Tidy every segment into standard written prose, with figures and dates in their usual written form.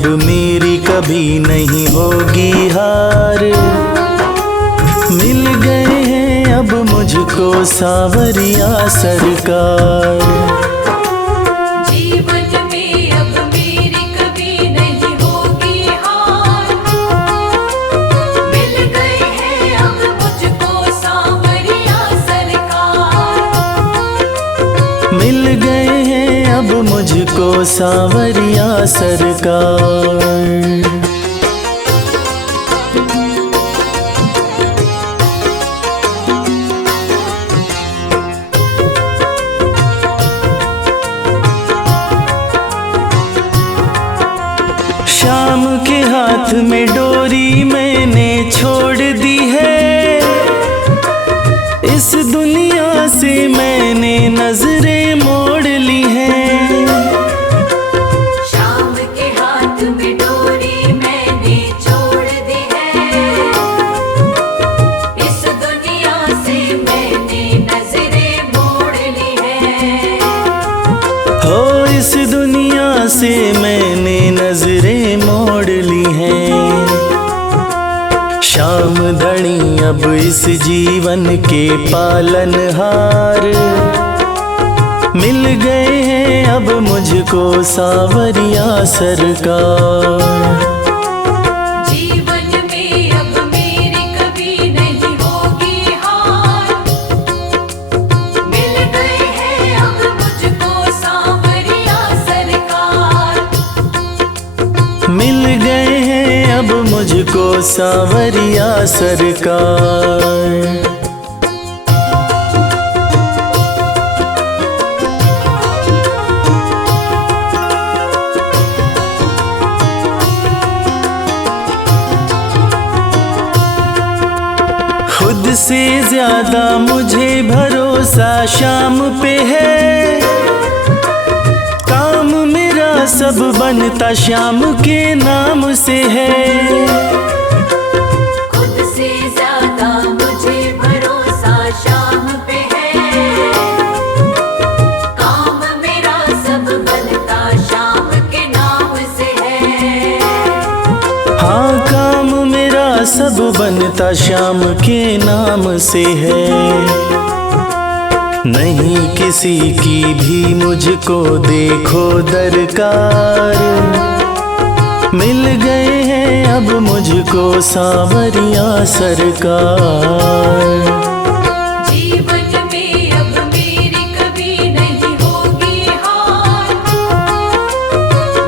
अब मेरी कभी नहीं होगी हार। मिल गए हैं अब मुझको सांवरिया सरकार। जीवन में अब मेरी कभी नहीं होगी हार। मिल गए हैं अब मुझको सांवरिया सरकार। मिल गए हैं अब मुझको सांवरिया सरकार। शाम के हाथ में डोरी मैंने छोड़ दी है। इस दुनिया से मैंने नजरें मोड़ ली हैं। शाम के हाथ में डोरी मैंने छोड़ दी है। इस दुनिया से मैंने नजरें मोड़ ली है। हो इस दुनिया से मैंने नजरें मोड़ ली हैं। शाम धनी अब इस जीवन के पालनहार। मिल गए हैं अब मुझको सांवरिया सरकार। जीवन में अब मेरी कभी नहीं होगी हार। मिल गए हैं अब मुझको सांवरिया सरकार। मिल गए हैं अब मुझको सांवरिया सरकार। खुद से ज्यादा मुझे भरोसा शाम पे है। काम मेरा सब बनता शाम के नाम से है। खुद से ज्यादा मुझे भरोसा शाम पे है। काम मेरा सब बनता शाम के नाम से है। हाँ काम मेरा सब बनता शाम के नाम से है। नहीं किसी की भी मुझको देखो दरकार। मिल गए हैं अब मुझको सांवरिया सरकार। जीवन में अब मेरी कभी नहीं होगी हार।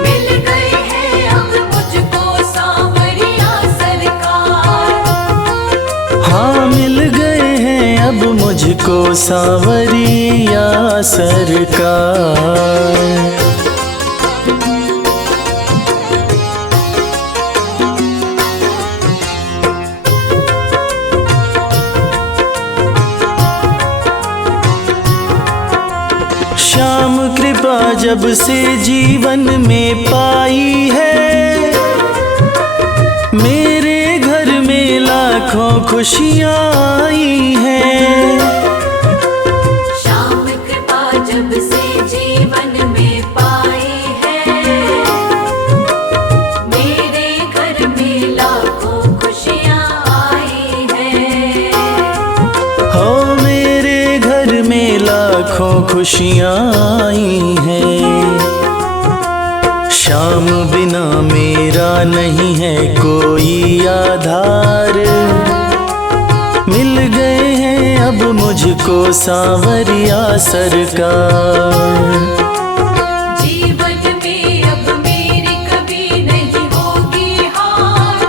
मिल गए हैं अब मुझको सांवरिया सरकार। हाँ मिल गए हैं अब मुझको सांवरिया सरकार। श्याम कृपा जब से जीवन में पाई है। मेरे घर में लाखों खुशियाँ आई हैं। श्याम कृपा जब से जीवन में पाई है। मेरे घर में लाखों खुशियाँ आई हैं। हो मेरे घर में लाखों खुशियाँ आई हैं। शाम बिना मेरा नहीं है कोई आधार। मिल गए हैं अब मुझको सांवरिया सरकार। जीवन में अब मेरी कभी नहीं होगी हार।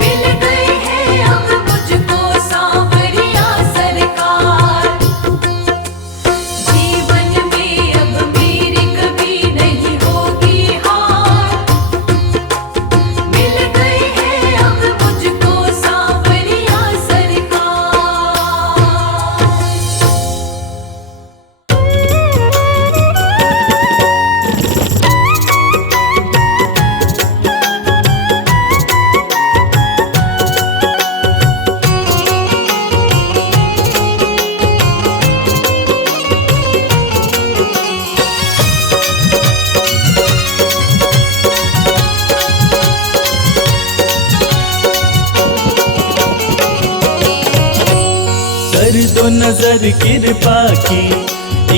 मिल गए हैं अब मुझको सांवरिया सरकार। जीवन में अब मेरी कभी नहीं होगी हार। मिल गए हैं अब मुझको सांवरिया सरकार। दो नजर कृपा की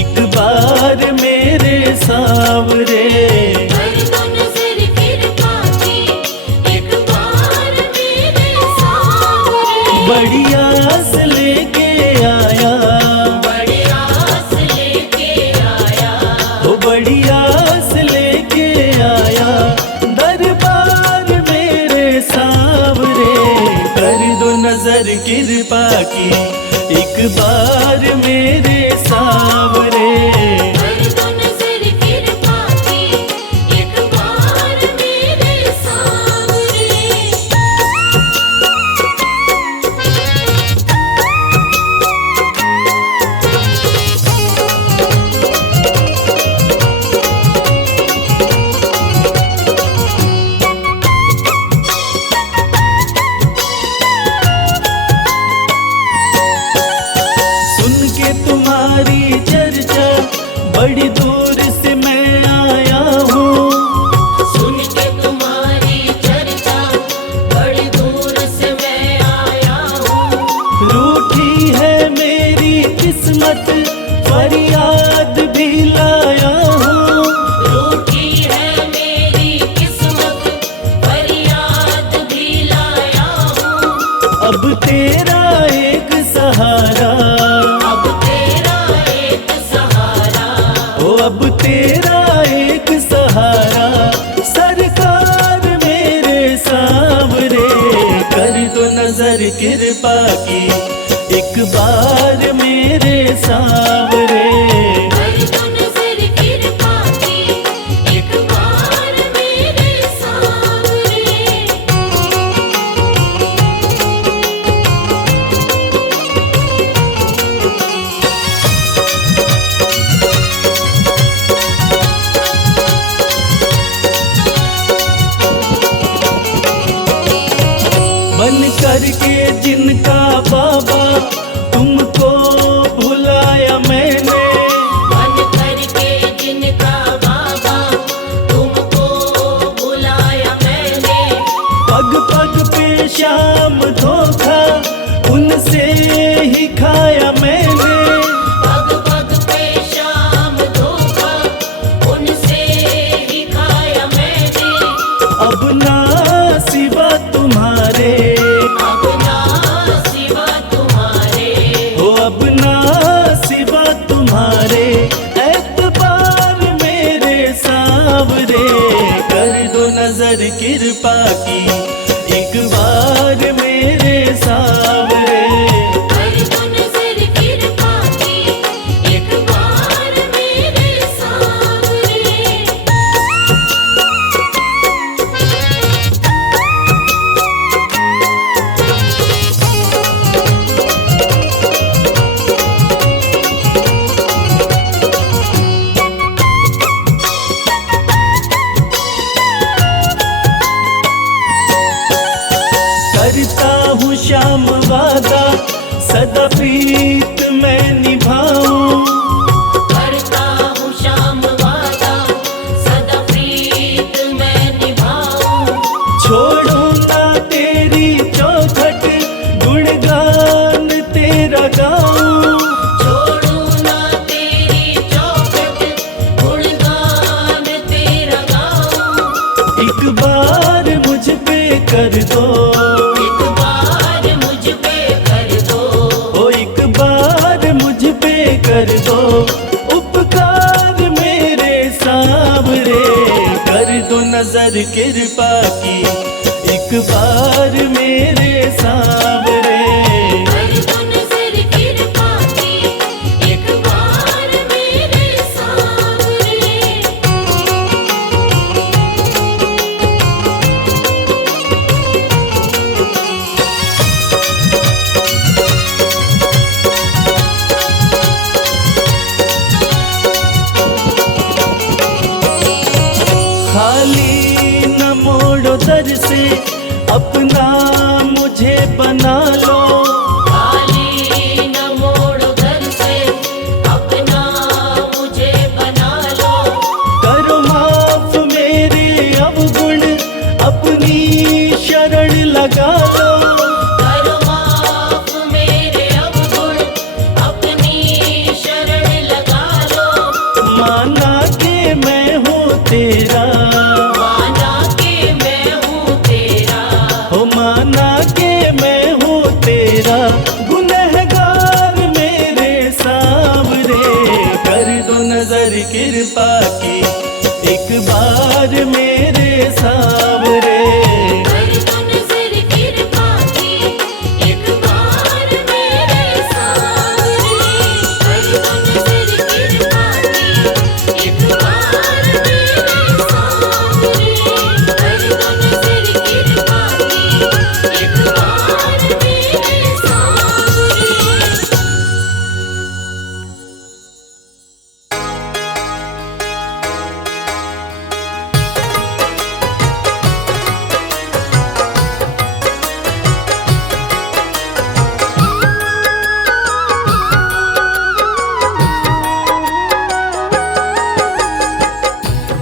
एक बार मेरे सावरे। कर दो नजर कृपा की एक बार मेरे सावरे। बड़ी आस लेके आया, बड़ी आस लेके आया, ओ बड़ी आस लेके आया दरबार मेरे सावरे। कर दो नजर कृपा की एक बार मेरे सावरे। कर दो नजर कृपा की एक बार मेरे सावरे। सुन के तुम्हारी चर्चा बड़ी दूर से मैं आया हूँ। सुन के तुम्हारी चर्चा बड़ी दूर से मैं आया हूँ। रूठी है मेरी किस्मत फरियाद भी लाया हूँ। रूठी है मेरी किस्मत फरियाद भी लाया हूँ। अब तेरा एक सहारा, अब तेरा एक सहारा, ओ अब तेरा एक सहारा सरकार मेरे सावरे। कर दो नजर कृपा की एक बार मेरे सावरे। कर दो नजर कृपा की एक बार मेरे सावरे। बन करके जिनका बाबा तुमको भुलाया मैंने। बन करके जिनका बाबा तुमको बुलाया मैंने। पग पग पे शाम धोखा उनसे ही खाया मैंने। पग पग पे शाम धोखा उनसे ही खाया मैंने। अब ना सिवा तुम्हारे, अब ना सिवा तुम्हारे, हो अब ना सिवा तुम्हारे एतबार मेरे सावरे। कर दो नजर कृपा की एक बार मेरे सावरे। कर दो नजर कृपा की एक बार मेरे सावरे। करता हूँ श्याम वादा सदा प्रीत मैं निभाऊं। करता हूँ श्याम वादा सदा प्रीत मैं निभाऊं। छोड़ो ना तेरी चौखट गुणगान तेरा गाऊं। छोड़ू ना तेरी चौखट गुणगान तेरा गाऊं। एक बार मुझ पे कर दो, एक बार मुझ पे कर दो। ओ एक बार मुझ पे कर दो उपकार मेरे सावरे। कर दो नजर कृपा की एक बार मेरे सावरे। कर दो नजर कृपा की एक बार मेरे सावरे। खाली न मोड़ो दर से अपना मुझे बना लो। खाली न मोड़ो दर से अपना मुझे बना लो। करो माफ मेरे अवगुण अपनी शरण लगा लो। करो माफ मेरे अवगुण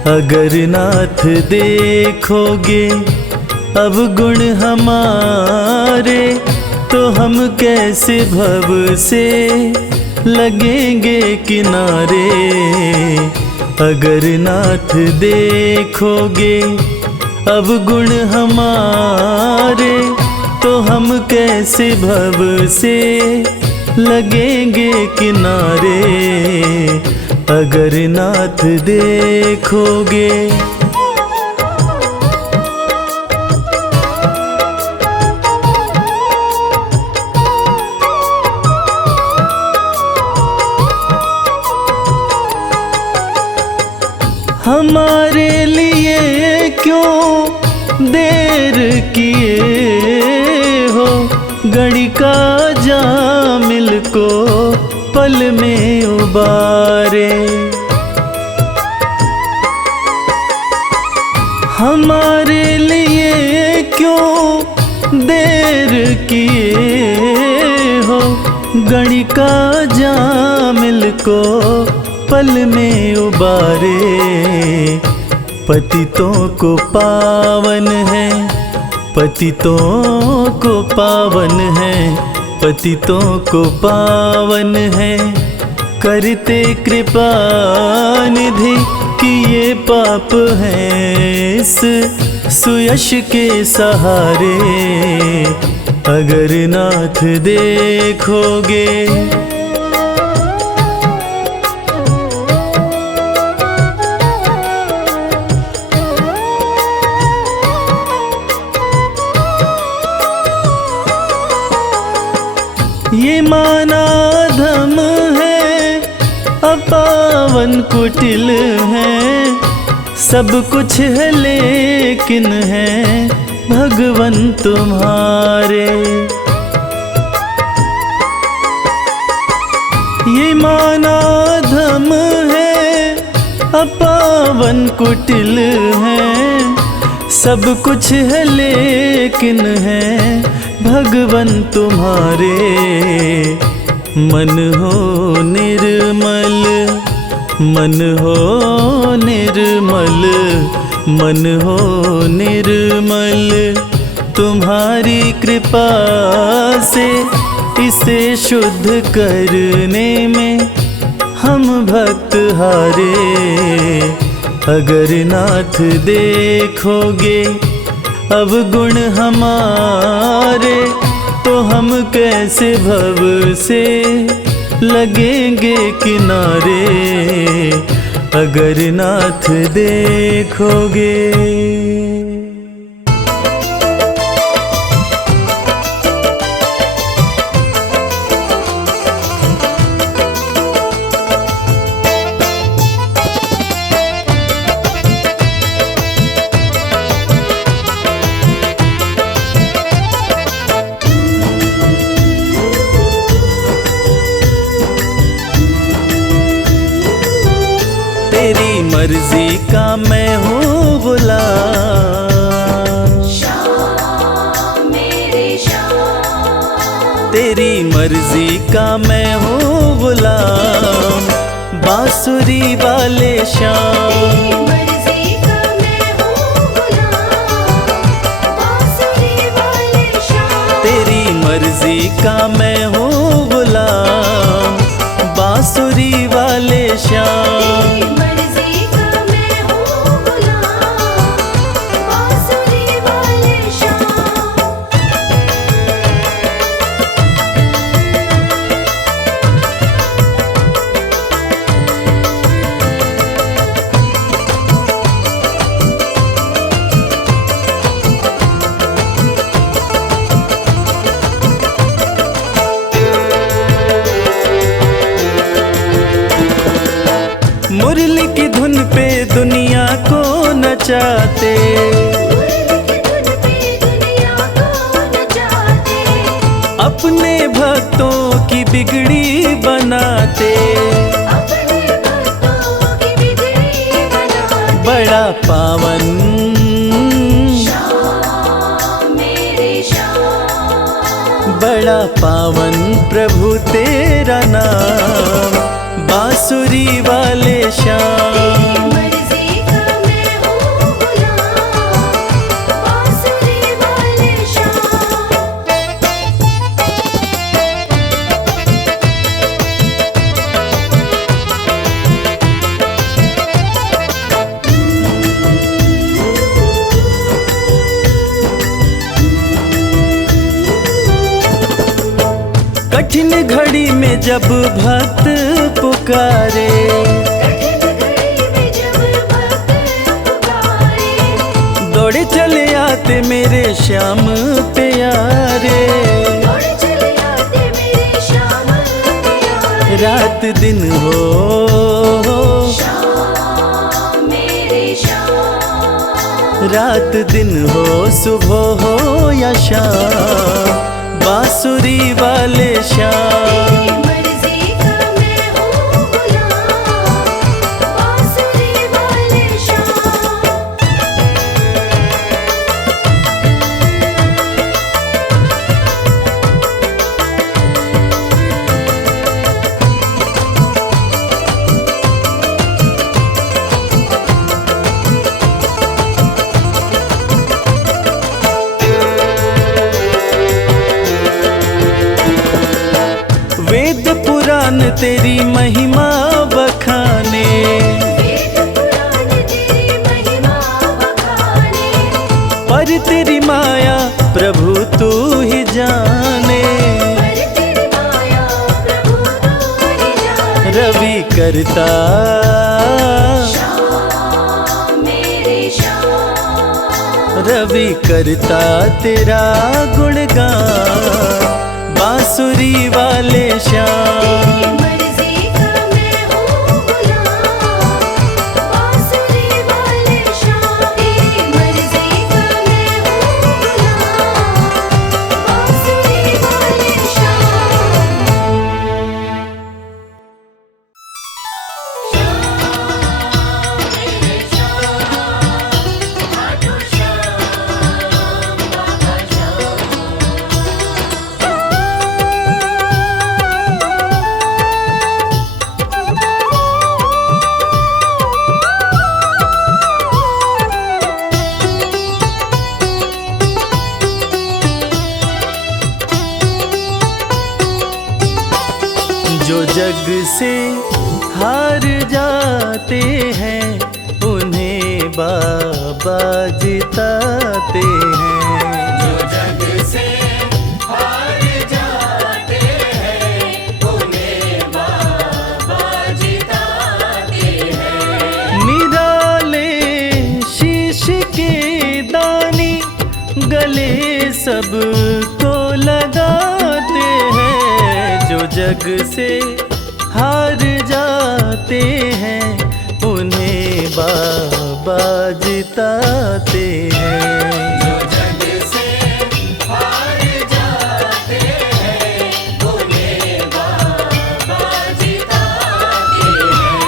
अगर नाथ देखोगे अब गुण हमारे, तो हम कैसे भव से लगेंगे किनारे। अगर नाथ देखोगे अब गुण हमारे, तो हम कैसे भव से लगेंगे किनारे। अगर नाथ देखोगे। हमारे लिए क्यों देर किए हो, गणिका जामिल को पल में उबारे। हमारे लिए क्यों देर किए हो, गणिका जामिल को पल में उबारे। पतितों को पावन है, पतितों को पावन है, पतितों को पावन है, करते कृपा निधि कि ये पाप हैं इस सुयश के सहारे। अगर नाथ देखोगे। ये माना धम है, अपावन कुटिल है, सब कुछ है लेकिन है भगवन तुम्हारे। ये माना धम है, अपावन कुटिल है, सब कुछ है लेकिन है भगवन तुम्हारे। मन हो निर्मल, मन हो निर्मल, मन हो निर्मल, तुम्हारी कृपा से इसे शुद्ध करने में हम भक्त हारे। अगर नाथ देखोगे अब गुण हमारे, तो हम कैसे भव से लगेंगे किनारे। अगर नाथ देखोगे। तेरी मर्जी का मैं हूँ गुलाम, श्याम मेरे श्याम। तेरी मर्जी का मैं हूँ गुलाम, बांसुरी वाले श्याम। मर्जी का मैं हूँ गुलाम, बांसुरी वाले श्याम। तेरी मर्जी का मैं हूँ गुलाम, बांसुरी वाले श्याम। मर्जी का मैं हूँ गुलाम, बांसुरी वाले श्याम। मुरली की धुन पे दुनिया को नचाते, अपने भक्तों की बिगड़ी बनाते। बड़ा पावन श्याम मेरे श्याम। बड़ा पावन प्रभु तेरा नाम, बांसुरी वाले श्याम। मर्जी का कठिन घड़ी में जब भक्त पुकारे, कठिन घड़ी में जब भक्त पुकारे, दौड़े चले आते मेरे श्याम प्यारे। दौड़ चले आते मेरे श्याम प्यारे। रात दिन हो श्याम मेरे श्याम, रात दिन हो, सुबह हो या शाम, बांसुरी वाले श्याम। तेरी मर्जी का मैं हूँ गुलाम, बांसुरी वाले श्याम। वेद पुराण तेरी महिमा बखाने, वेद पुराण तेरी महिमा बखाने, पर तेरी माया प्रभु तू ही जाने। पर तेरी माया प्रभु तू ही जाने। रवि करता श्याम मेरे श्याम, रवि करता तेरा गुणगान, बांसुरी वाले श्याम। तेरी मर्जी का मैं हूँ गुलाम, बांसुरी वाले श्याम। तेरी मर्जी का मैं हूँ गुलाम, बांसुरी वाले जो जग से हार जाते हैं उन्हें बाबा जिताते हैं। जो जग से हार जाते हैं उन्हें बाबा जिताते हैं। निराले शीश के दानी गले सबको लगाते हैं। जो जग से हार जाते हैं उन्हें बाबा जिताते हैं। जो जग से हार जाते हैं उन्हें बाबा जिताते हैं।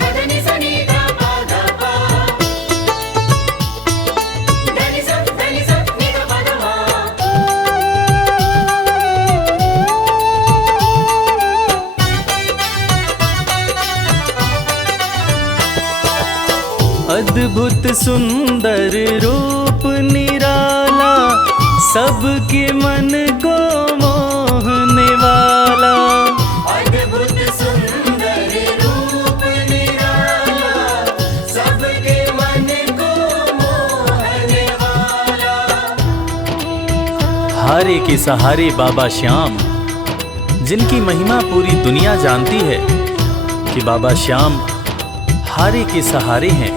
धनी सनी धा पा धा पा, धनी सा नि धा पा धा मा। अद्भुत सुंदर रूप निराला, सबके मन को मोहने वाला। अद्भुत सुंदर रूप निराला, सबके मन को मोहने वाला। हारे के सहारे बाबा श्याम, जिनकी महिमा पूरी दुनिया जानती है कि बाबा श्याम हारे के सहारे हैं।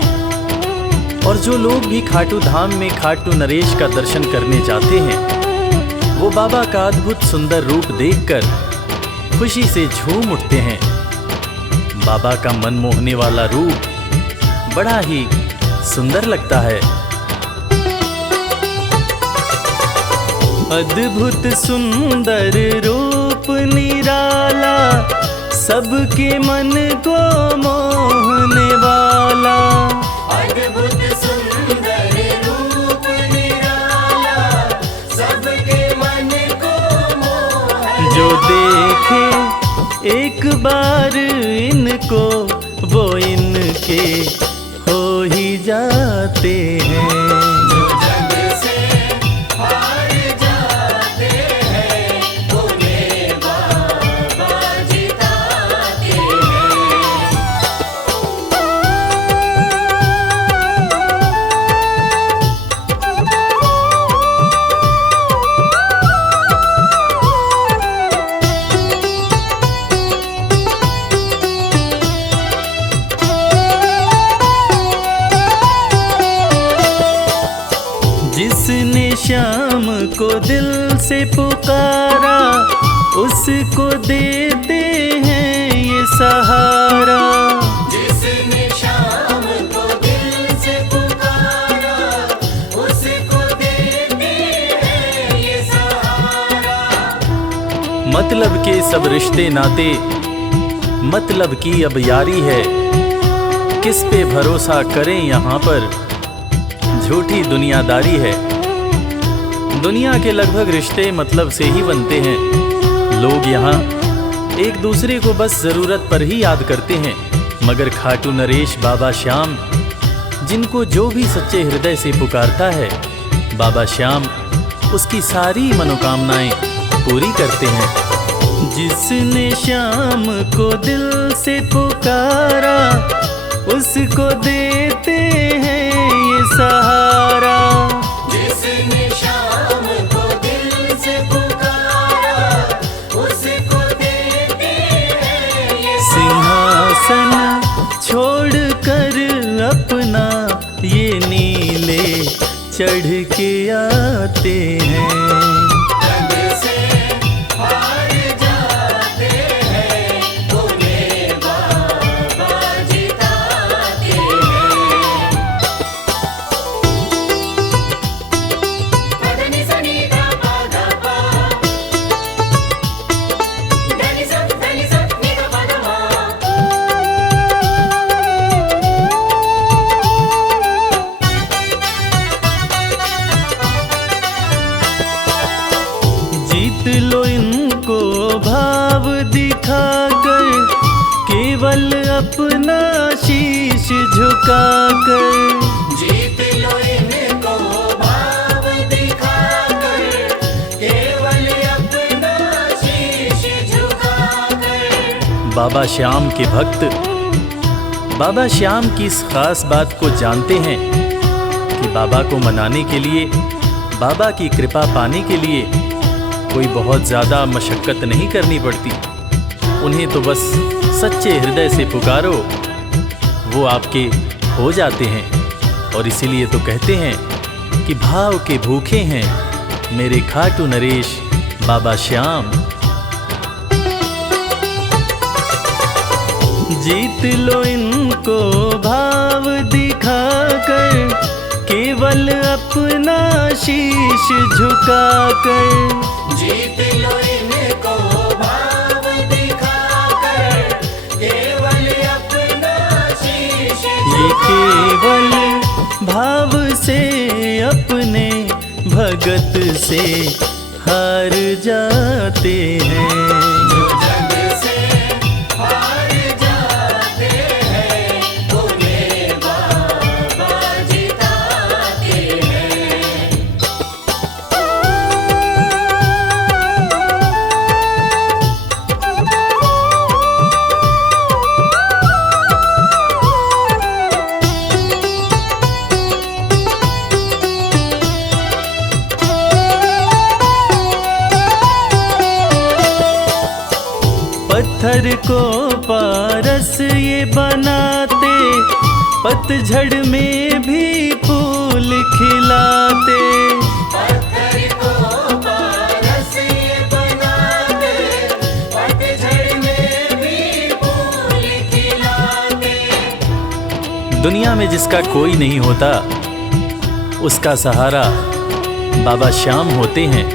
और जो लोग भी खाटू धाम में खाटू नरेश का दर्शन करने जाते हैं, वो बाबा का अद्भुत सुंदर रूप देखकर खुशी से झूम उठते हैं। बाबा का मन मोहने वाला रूप बड़ा ही सुंदर लगता है। अद्भुत सुंदर रूप निराला, सबके मन को मोहने वाला। अद्भुत सुंदर रूप निराला, सबके मन को मोहने। जो देखे एक बार इनको, वो इनके हो ही जाते हैं। जो जग से हार जाते हैं उन्हें बाबा जिताते हैं। श्याम को दिल से पुकारा, उसको देते हैं ये सहारा। जिसने शाम को दिल से पुकारा, उसको देते हैं ये सहारा। मतलब के सब रिश्ते नाते, मतलब की अब यारी है। किस पे भरोसा करें यहाँ पर, झूठी दुनियादारी है। दुनिया के लगभग रिश्ते मतलब से ही बनते हैं। लोग यहाँ एक दूसरे को बस जरूरत पर ही याद करते हैं, मगर खाटू नरेश बाबा श्याम, जिनको जो भी सच्चे हृदय से पुकारता है, बाबा श्याम उसकी सारी मनोकामनाएं पूरी करते हैं। जिसने श्याम को दिल से पुकारा, उसको देते हैं ये सहारा। जिसने शाम को दिल से पुकारा, उसको देते हैं ये सिंहासन छोड़कर अपना ये नीले चढ़ के आते हैं। जग से हार जाते हैं, उन्हें बाबा जिताते हैं। पदनी सनी धा पा धा पा, धनी सा नि धा पा धा मा। जीत लो इनको भाव दिखाकर, केवल अपना शीश झुकाकर। जीत लो इनको भाव दिखाकर, केवल अपना शीश झुकाकर। बाबा श्याम के भक्त बाबा श्याम की इस खास बात को जानते हैं कि बाबा को मनाने के लिए, बाबा की कृपा पाने के लिए कोई बहुत ज़्यादा मशक्क़त नहीं करनी पड़ती। उन्हें तो बस सच्चे हृदय से पुकारो, वो आपके हो जाते हैं। और इसीलिए तो कहते हैं कि भाव के भूखे हैं मेरे खाटू नरेश बाबा श्याम। जीत लो इनको भाव दिखाकर, केवल अपना शीश झुकाकर। जीत लो इनको भाव दिखाकर, केवल अपना शीश ये केवल भाव से अपने भगत से हार जाते हैं। जग से हार जाते हैं, उन्हें बाबा जिताते हैं। पत्थर को पारस ये बनाते, पतझड़ में भी फूल खिलाते। पत्थर को पारस ये बनाते, पतझड़ में भी फूल खिलाते। दुनिया में जिसका कोई नहीं होता, उसका सहारा बाबा श्याम होते हैं।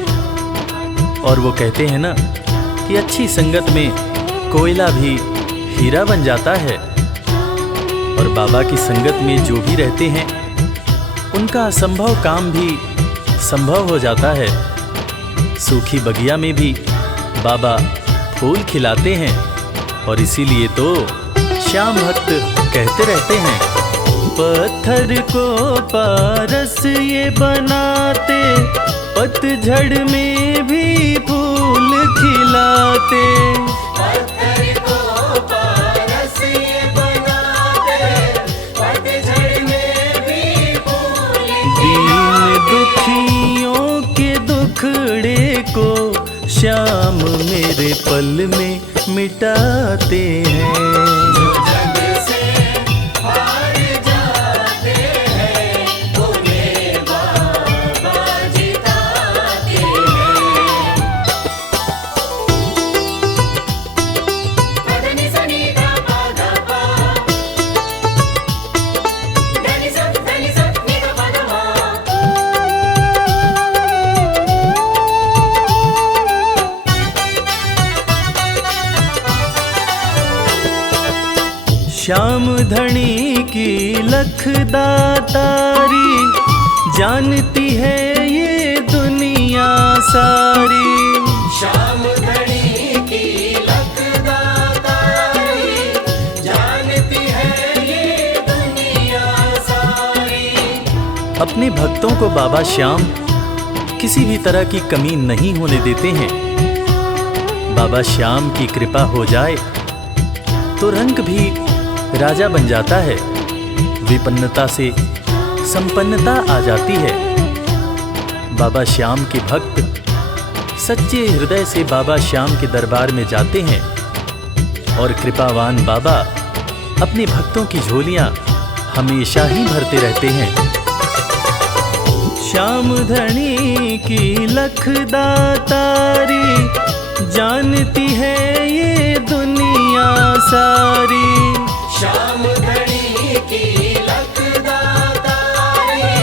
और वो कहते हैं ना कि अच्छी संगत में कोयला भी हीरा बन जाता है। और बाबा की संगत में जो भी रहते हैं, उनका असंभव काम भी संभव हो जाता है। सूखी बगिया में भी बाबा फूल खिलाते हैं। और इसीलिए तो श्याम भक्त कहते रहते हैं, पत्थर को पारस ये बनाते, पतझड़ में भी फूल खिलाते। पत्थर को पारस ये बनाते, पतझड़ में भी फूल दीन दुखियों के दुखड़े को श्याम मेरे पल में मिटाते हैं। जग से हार जाते हैं, उन्हें बाबा जिताते धनी की लखदातारी, जानती है ये दुनिया सारी। श्याम धनी की लखदातारी, जानती है ये दुनिया सारी। अपने भक्तों को बाबा श्याम किसी भी तरह की कमी नहीं होने देते हैं। बाबा श्याम की कृपा हो जाए तो रंग भी राजा बन जाता है, विपन्नता से संपन्नता आ जाती है। बाबा श्याम के भक्त सच्चे हृदय से बाबा श्याम के दरबार में जाते हैं और कृपावान बाबा अपने भक्तों की झोलियां हमेशा ही भरते रहते हैं। श्याम धनी की लखदातारी, जानती है ये दुनिया सारी। श्याम धनी की लखदातारी,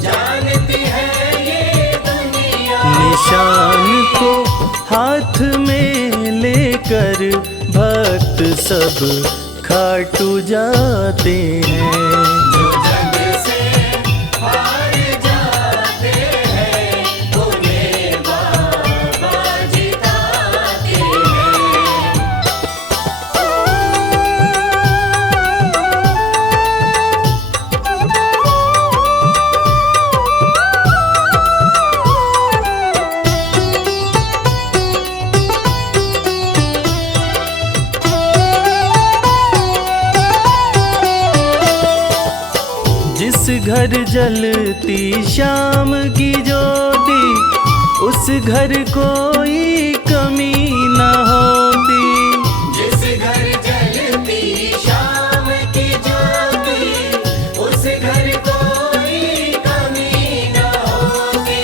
जानती है ये दुनिया। निशान को हाथ में लेकर भक्त सब खाटू जाते हैं। जो जग से हार जाते हैं, उन्हें बाबा जिताते हैं। जिस घर जलती श्याम की ज्योति, उस घर कोई कमी न होती। जिस घर जलती श्याम की ज्योति, उस घर कोई कमी न होती।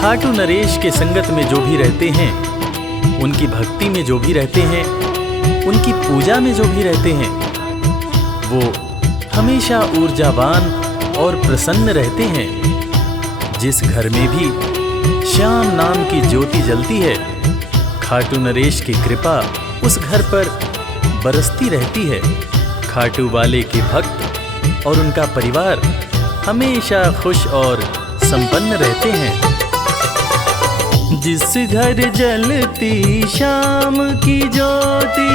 खाटू नरेश के संगत में जो भी रहते हैं, उनकी भक्ति में जो भी रहते हैं, उनकी पूजा में जो भी रहते हैं, वो हमेशा ऊर्जावान और प्रसन्न रहते हैं। जिस घर में भी श्याम नाम की ज्योति जलती है, खाटू नरेश की कृपा उस घर पर बरसती रहती है। खाटू वाले के भक्त और उनका परिवार हमेशा खुश और संपन्न रहते हैं। जिस घर जलती श्याम की ज्योति,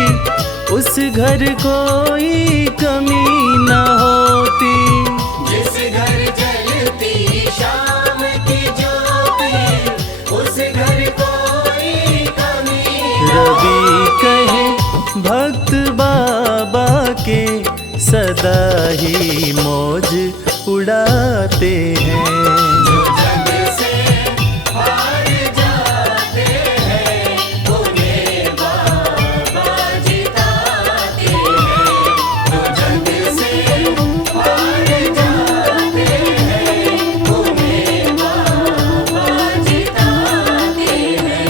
उस घर कोई कमी न होती। जिस घर जलती श्याम की ज्योति, उस घर कोई कमी न रवि कहे भक्त बाबा के, सदा ही मौज उड़ाते हैं। जो जग से हार जाते हैं, उन्हें बाबा जिताते हैं। जो जग से हार जाते हैं, उन्हें बाबा जिताते हैं।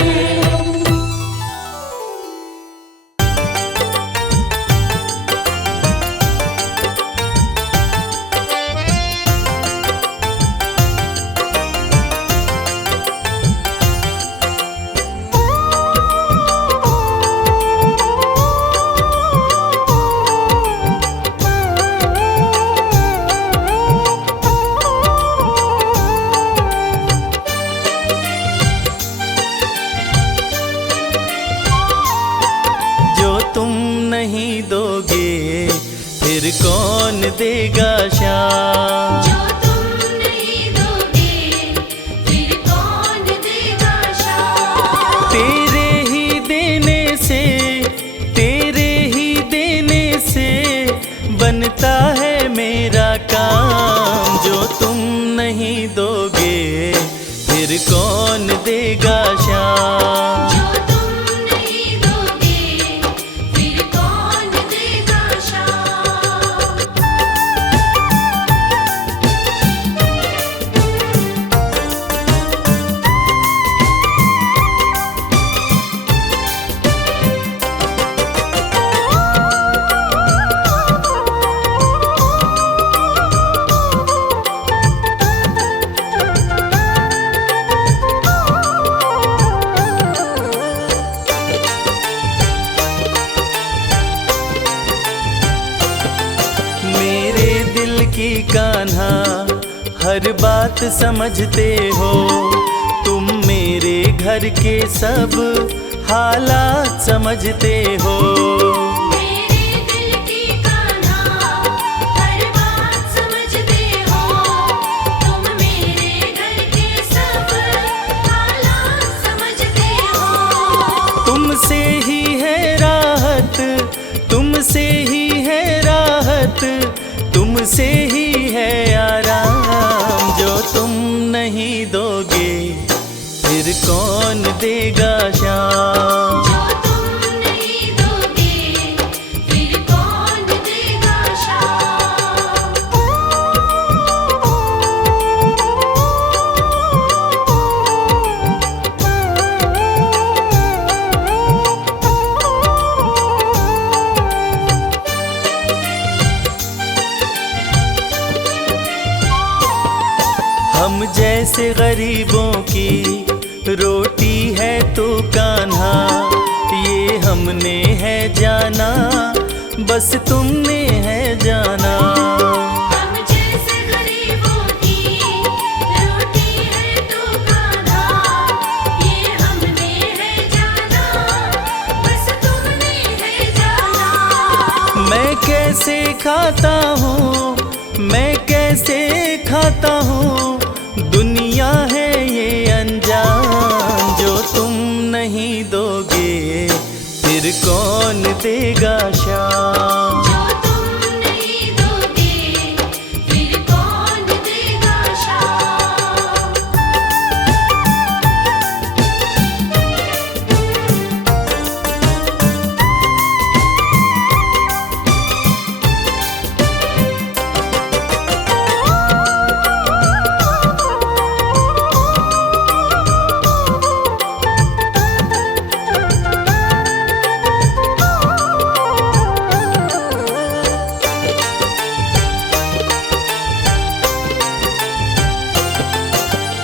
नहीं दोगे फिर कौन देगा श्याम। जो तुम नहीं दोगे फिर कौन देगा श्याम। तेरे ही देने से, तेरे ही देने से बनता है मेरा काम। जो तुम नहीं दोगे फिर कौन देगा श्याम। जो तुम नहीं दोगे फिर कौन देगा श्याम। दिल की कान्हा हर बात समझते हो, तुम मेरे घर के सब हालात समझते हो। मेरे दिल की कान्हा हर बात समझते हो, तुम मेरे घर के सब हालात समझते हो। तुमसे ही है राहत, तुमसे ही है राहत, तुमसे ही है आराम। जो तुम नहीं दोगे फिर कौन देगा शाम। जो तुम नहीं दोगे फिर कौन देगा शाम। हम जैसे गरीबों की रोटी है तो कान्हा, ये हमने है जाना, बस तुमने है जाना। हम जैसे गरीबों की रोटी है तो कान्हा, ये हमने है जाना, बस तुमने है जाना। मैं कैसे खाता हूँ, मैं कैसे खाता हूँ, दुनिया है ये अनजान। जो तुम नहीं दोगे फिर कौन देगा शाम। जो तुम नहीं दोगे फिर कौन देगा शाम।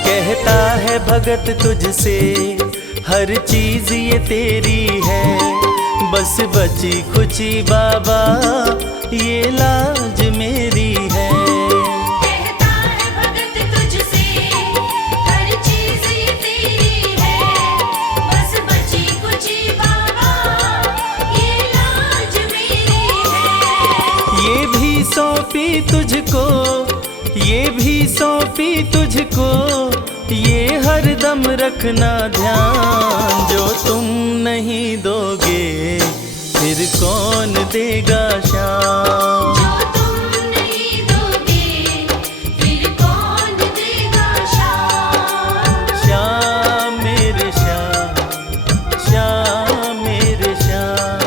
कहता है भगत तुझसे हर चीज ये तेरी है, बस बची खुची बाबा ये लाज मेरी है। कहता है भगत तुझसे हर चीज ये तेरी है, बस बची कुची बाबा ये लाज मेरी है। ये भी सौंपी तुझको, ये भी सौंपी तुझको, ये हर दम रखना ध्यान। जो तुम नहीं दोगे फिर कौन देगा शाम। जो तुम नहीं दोगे फिर कौन देगा शाम। श्याम मेरे श्याम, श्याम मेरे श्याम,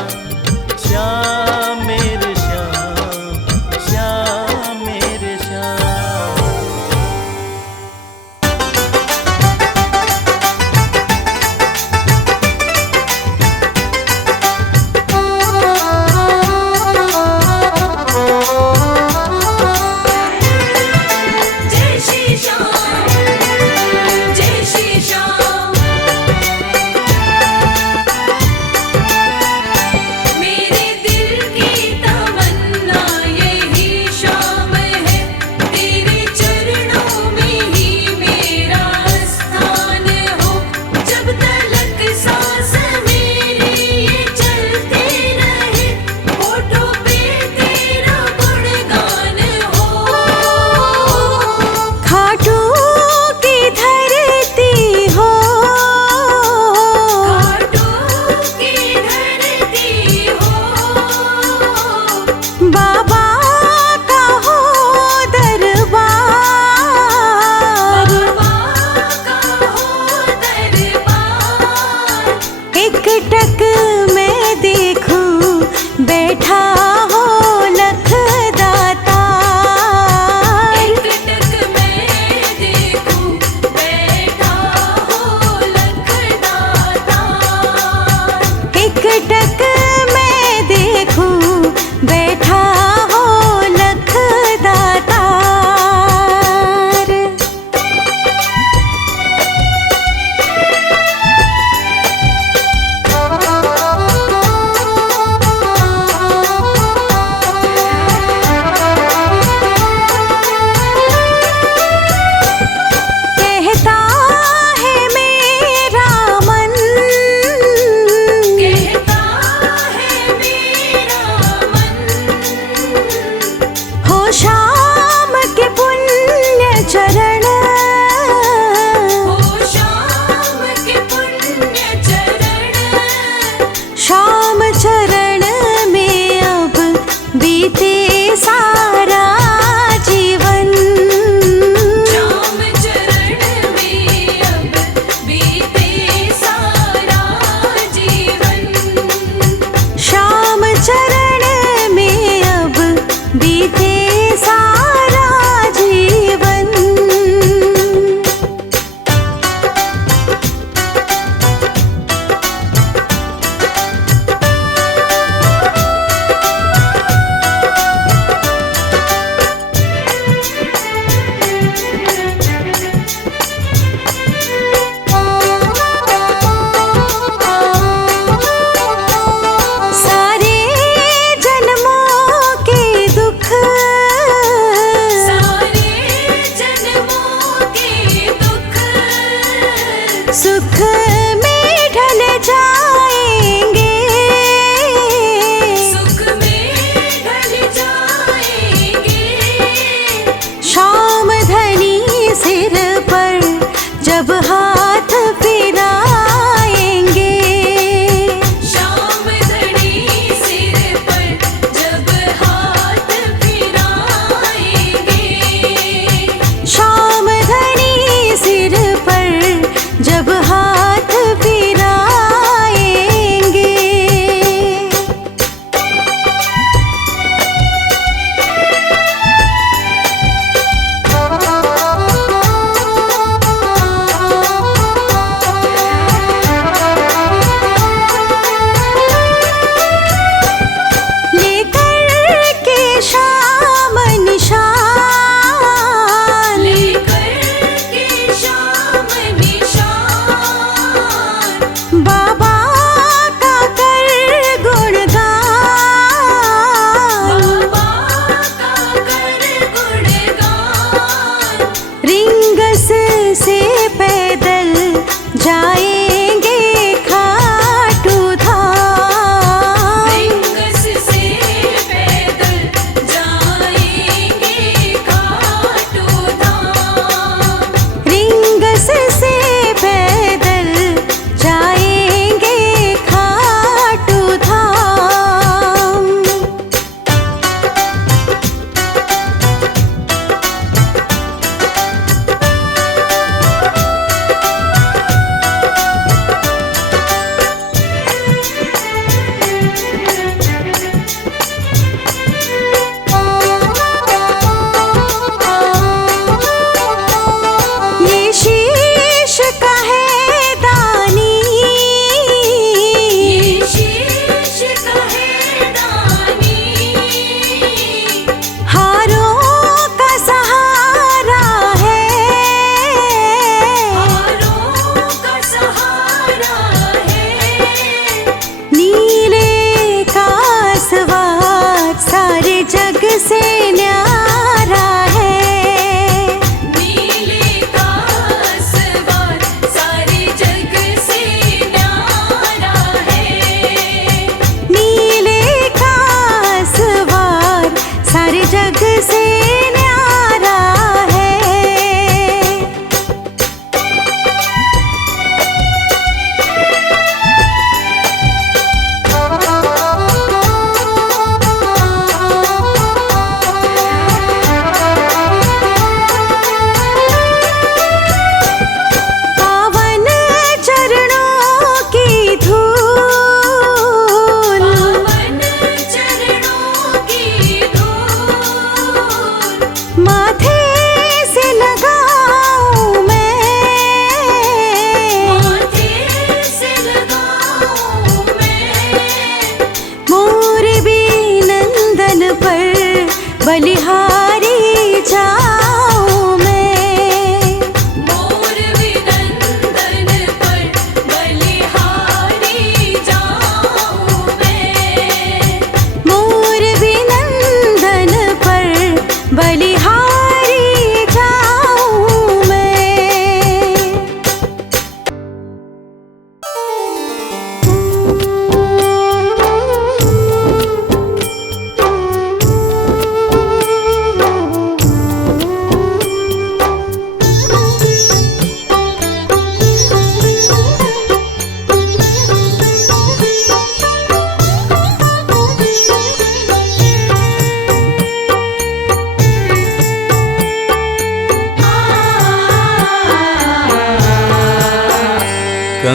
श्याम मेरे श्याम, श्याम मेरे श्याम। ओ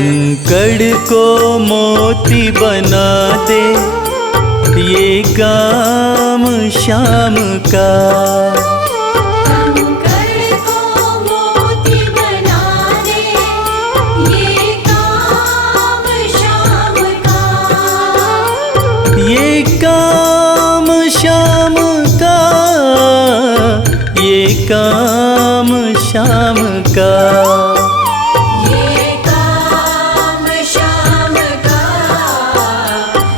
कंकड़ को मोती बना दे ये काम शाम का। कंकड़ को मोती बना दे ये काम शाम का। ये काम शाम का, ये काम शाम का। ये काम शाम का,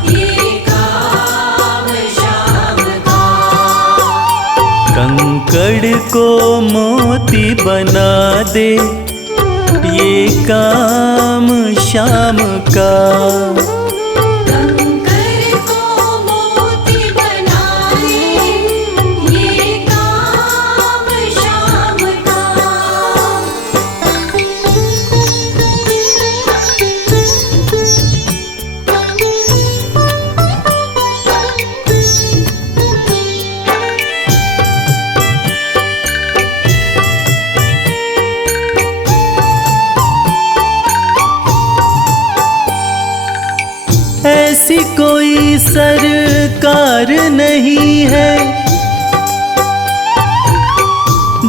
ये काम शाम का। कंकड़ को मोती बना दे ये काम शाम का। कंकड़ को मोती बना दे ये काम शाम का। ऐसी कोई सरकार नहीं है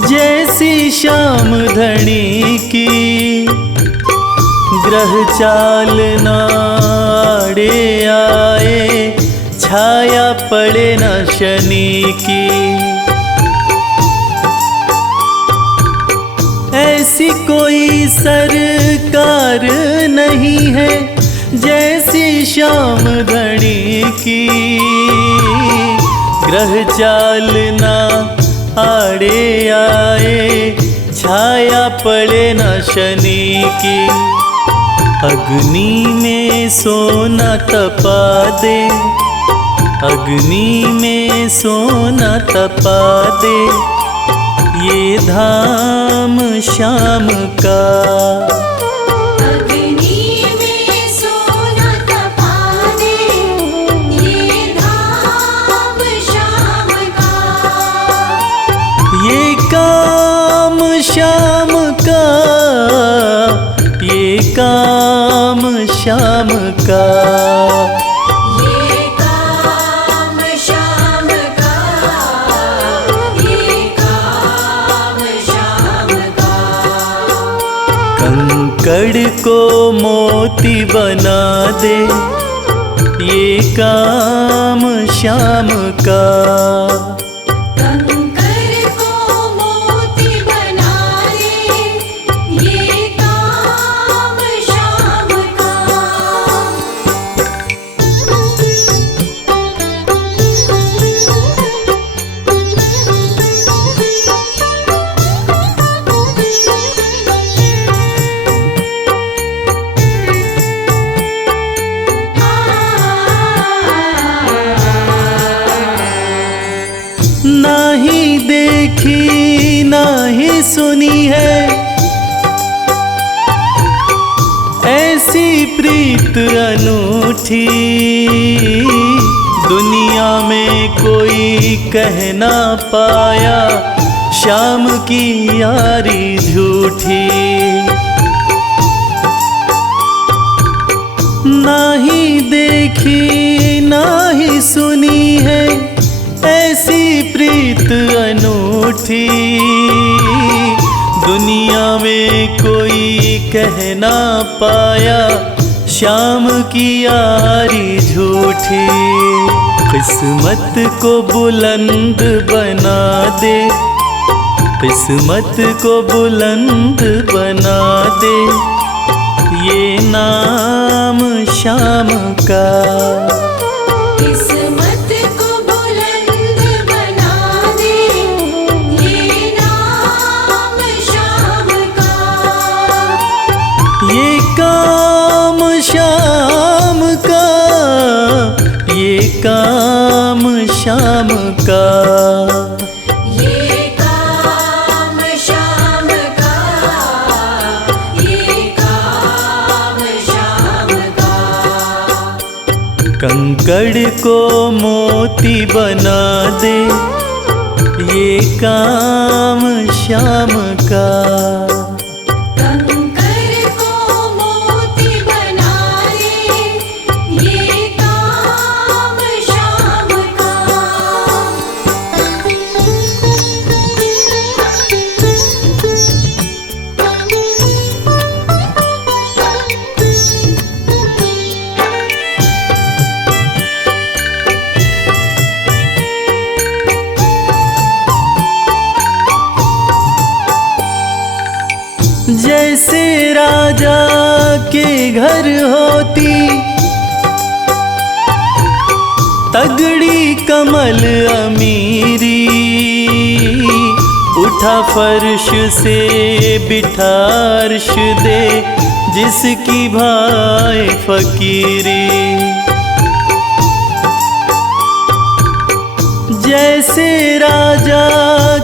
जैसी श्याम धनी की। ग्रह चाल नाड़े आए छाया पड़े न शनि की। ऐसी कोई सरकार नहीं है जैसी श्याम धनी की। ग्रह चाल ना आड़े आए छाया पड़े न शनि की। अग्नि में सोना तपा दे, अग्नि में सोना तपा दे ये धाम शाम का। अग्नि में सोना तपा दे ये धाम शाम का। ये काम शाम का, ये काम शाम का। ये काम शाम का, ये काम शाम का। कंकड़ को मोती बना दे ये काम शाम का। कंकड़ को मोती बना दे ये काम शाम का। नाही देखी नाही सुनी है ऐसी प्रीत अनूठी। दुनिया में कोई कह ना पाया शाम की यारी झूठी। नाही देखी नाही सुनी है ऐसी प्रीत अनूठी। दुनिया में कोई कह ना पाया शाम की यारी झूठी। किस्मत को बुलंद बना दे, किस्मत को बुलंद बना दे ये नाम शाम का। किस्मत को बुलंद बना दे ये नाम शाम का। ये काम शाम का, ये काम शाम का। ये काम शाम का, ये काम शाम का। कंकड़ को मोती बना दे ये काम शाम का। कंकड़ को मोती जैसे राजा के घर होती तगड़ी कमल अमीरी, उठा फर्श से बिठा अर्श दे जिसकी भाई फकीरी। जैसे राजा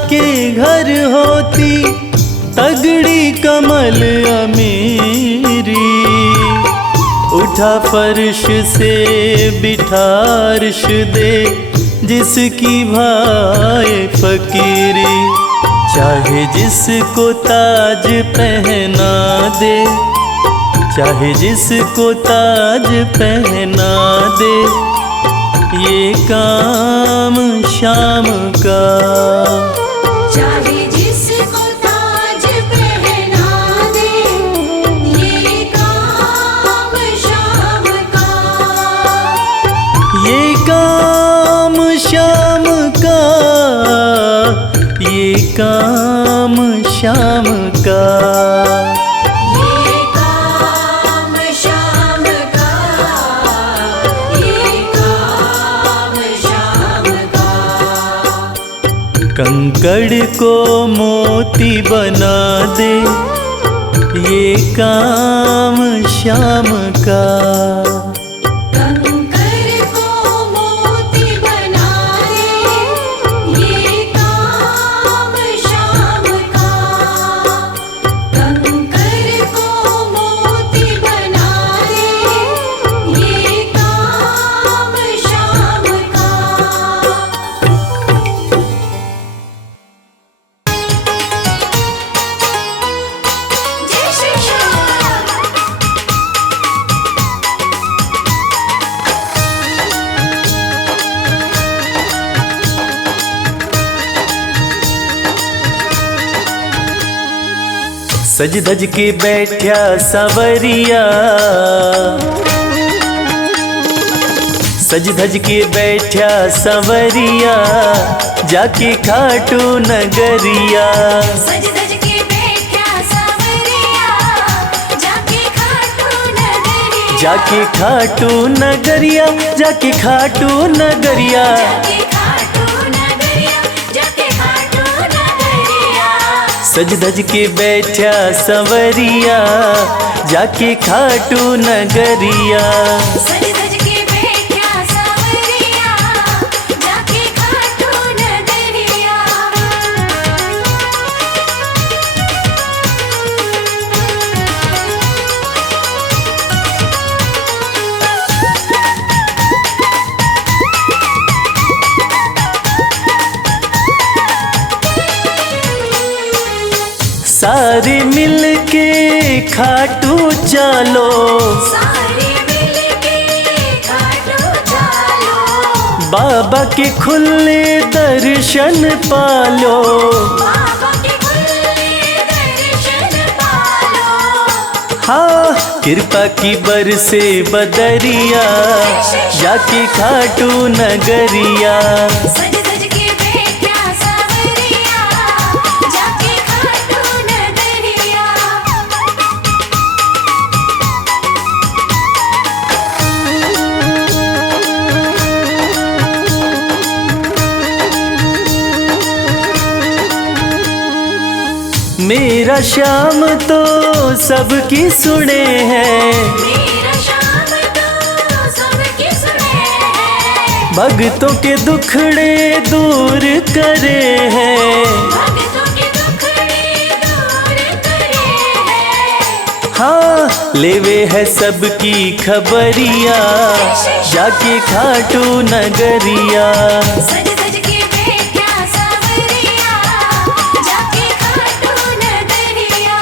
के घर होती तगड़ी कमल अमीरी, उठा फर्श से बिठा अर्श दे जिसकी भाई फकीरी। चाहे जिसको ताज पहना दे, चाहे जिसको ताज पहना दे, ये काम शाम का। चाहे जिसको ताज पहना दे, ये काम शाम का। ये काम शाम का, ये काम शाम का। ये काम शाम का, ये काम शाम का। कंकड़ को मोती बना दे, ये काम शाम का। कंकर को मोती बना दे, ये काम शाम का। कंकर को मोती बना दे, ये काम शाम का। जय श्री श्याम। सज धज के बैठा सवरिया, सज धज के बैठा सवरिया, जाके खाटू नगरिया। सज धज के बैठा सावरिया, जाके खाटू नगरिया। जाके खाटू नगरिया, जाके खाटू नगरिया। जाके खाटू नगरिया, जाके खाटू नगरिया। सज धज के बैठा सवरिया, जाके खाटू नगरिया। सज धज के बैठा सावरिया, जाके खाटू नगरिया। सारे मिल के खाटू चलो, सारे मिलके खाटू चलो। बाबा के खुले दर्शन पालो। बाबा के खुले दर्शन पालो। हाँ, कृपा की बरसे बदरिया, जाके खाटू नगरिया। सज धज के बैठा सावरिया, जाके खाटू नगरिया। मेरा श्याम तो सबकी सुने हैं, मेरा श्याम तो सबकी सुने हैं। भक्तों के दुखड़े दूर करे हैं। भक्तों के दुखड़े दूर करे हैं। हाँ, लेवे है सबकी खबरिया, जाके खाटू नगरिया। सज धज के बैठा सावरिया, जाके खाटू नगरिया।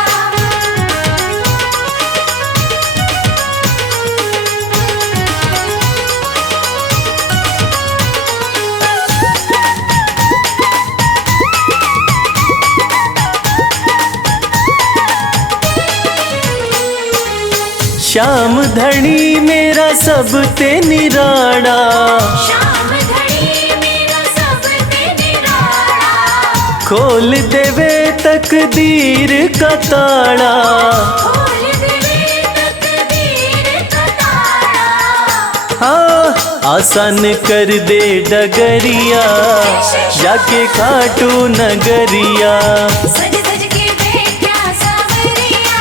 श्याम धनी मेरा सब ते निराड़ा, श्याम धनी मेरा सब ते निराला। खोल देवे तकदीर का ताला, खोल देवे तकदीर का ताला। हाँ आसान कर दे डगरिया, जाके खाटू नगरिया। सज सज के बैठा सांवरिया,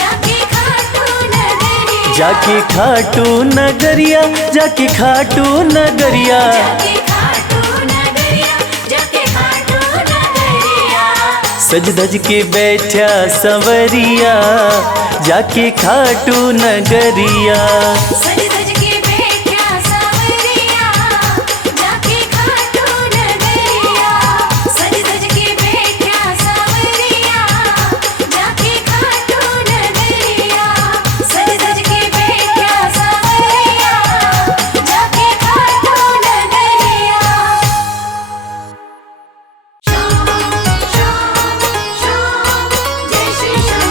जाके खाटू नगरिया। जाके खाटू नगरिया, जाके खाटू नगरिया। जाके खाटू नगरिया, जाके खाटू नगरिया। सज धज के बैठा संवरिया, जाके खाटू नगरिया। सज सज के बैठा सांवरिया, जाके खाटू नगरिया। सज सज के बैठा सांवरिया, जाके खाटू नगरिया। सज सज के बैठा सांवरिया, जाके खाटू नगरिया। श्याम श्याम श्याम जय श्री श्याम।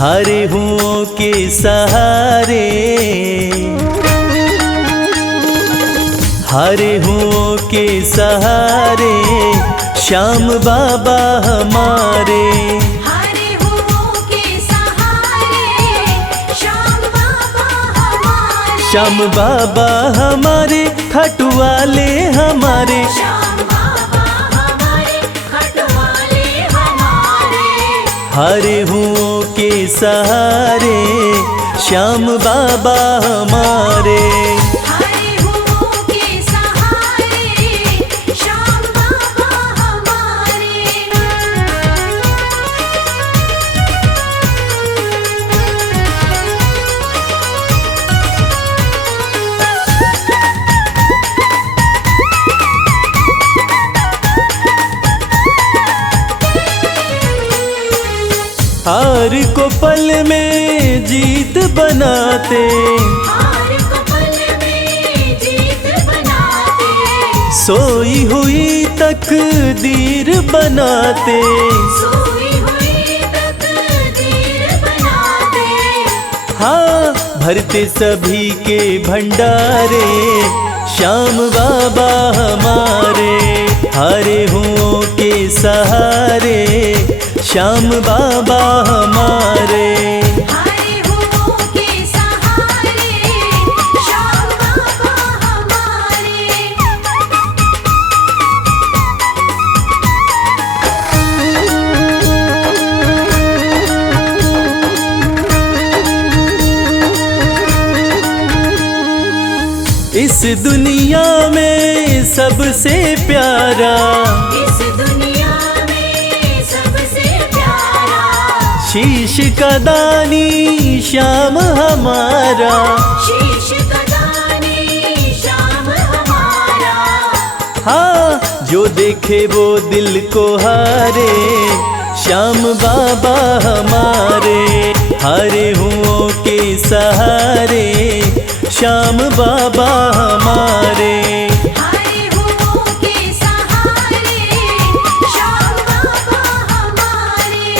हरे हुओं के सहारे, हरे हुओं के सहारे, श्याम बाबा हमारे। हरे हुओं के सहारे, श्याम बाबा हमारे। श्याम बाबा हमारे, खाटू वाले हमारे। श्याम बाबा हमारे, खटवाले हमारे। हरे हुओं के सहारे, श्याम बाबा हमारे। हरे हुओं के सहारे, श्याम बाबा हमारे। हार को पल में जीत बनाते, हार को पल में जीत बनाते। सोई हुई तकदीर बनाते। सोई हुई तकदीर बनाते। हाँ भरते सभी के भंडारे, श्याम बाबा हमारे। हरे हुओं के सहारे, श्याम बाबा हमारे। हरे हुओं के सहारे, श्याम बाबा हमारे। इस दुनिया में सबसे प्यारा, इस दुनिया में सबसे प्यारा। शीश का दानी श्याम हमारा। शीश का दानी श्याम हमारा। हाँ जो देखे वो दिल को हारे, श्याम बाबा हमारे। हरे हुओं के सहारे, श्याम बाबा हमारे। हरे हुओं के सहारे, श्याम बाबा हमारे।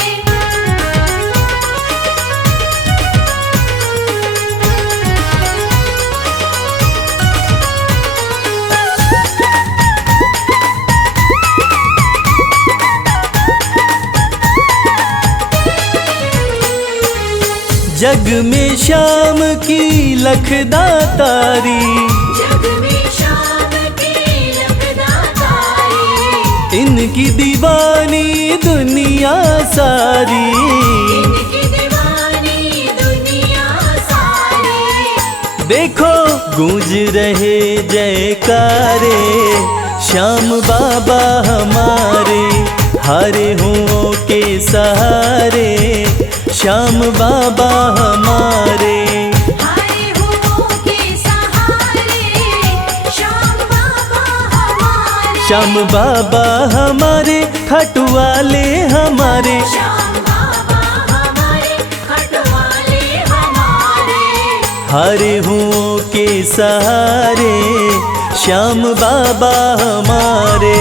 जग में श्याम की लखदातारी, जग में श्याम की लखदातारी। इनकी दीवानी दुनिया सारी। इनकी दीवानी दुनिया सारी। देखो गूंज रहे जयकारे, श्याम बाबा हमारे। हरे हुओं के सहारे, श्याम बाबा हमारे। हरे हुओं के सहारे, श्याम बाबा हमारे। श्याम बाबा हमारे, खाटू वाले हमारे। श्याम बाबा हमारे, खटवाले हमारे। हरे हुओं के सहारे, श्याम बाबा हमारे।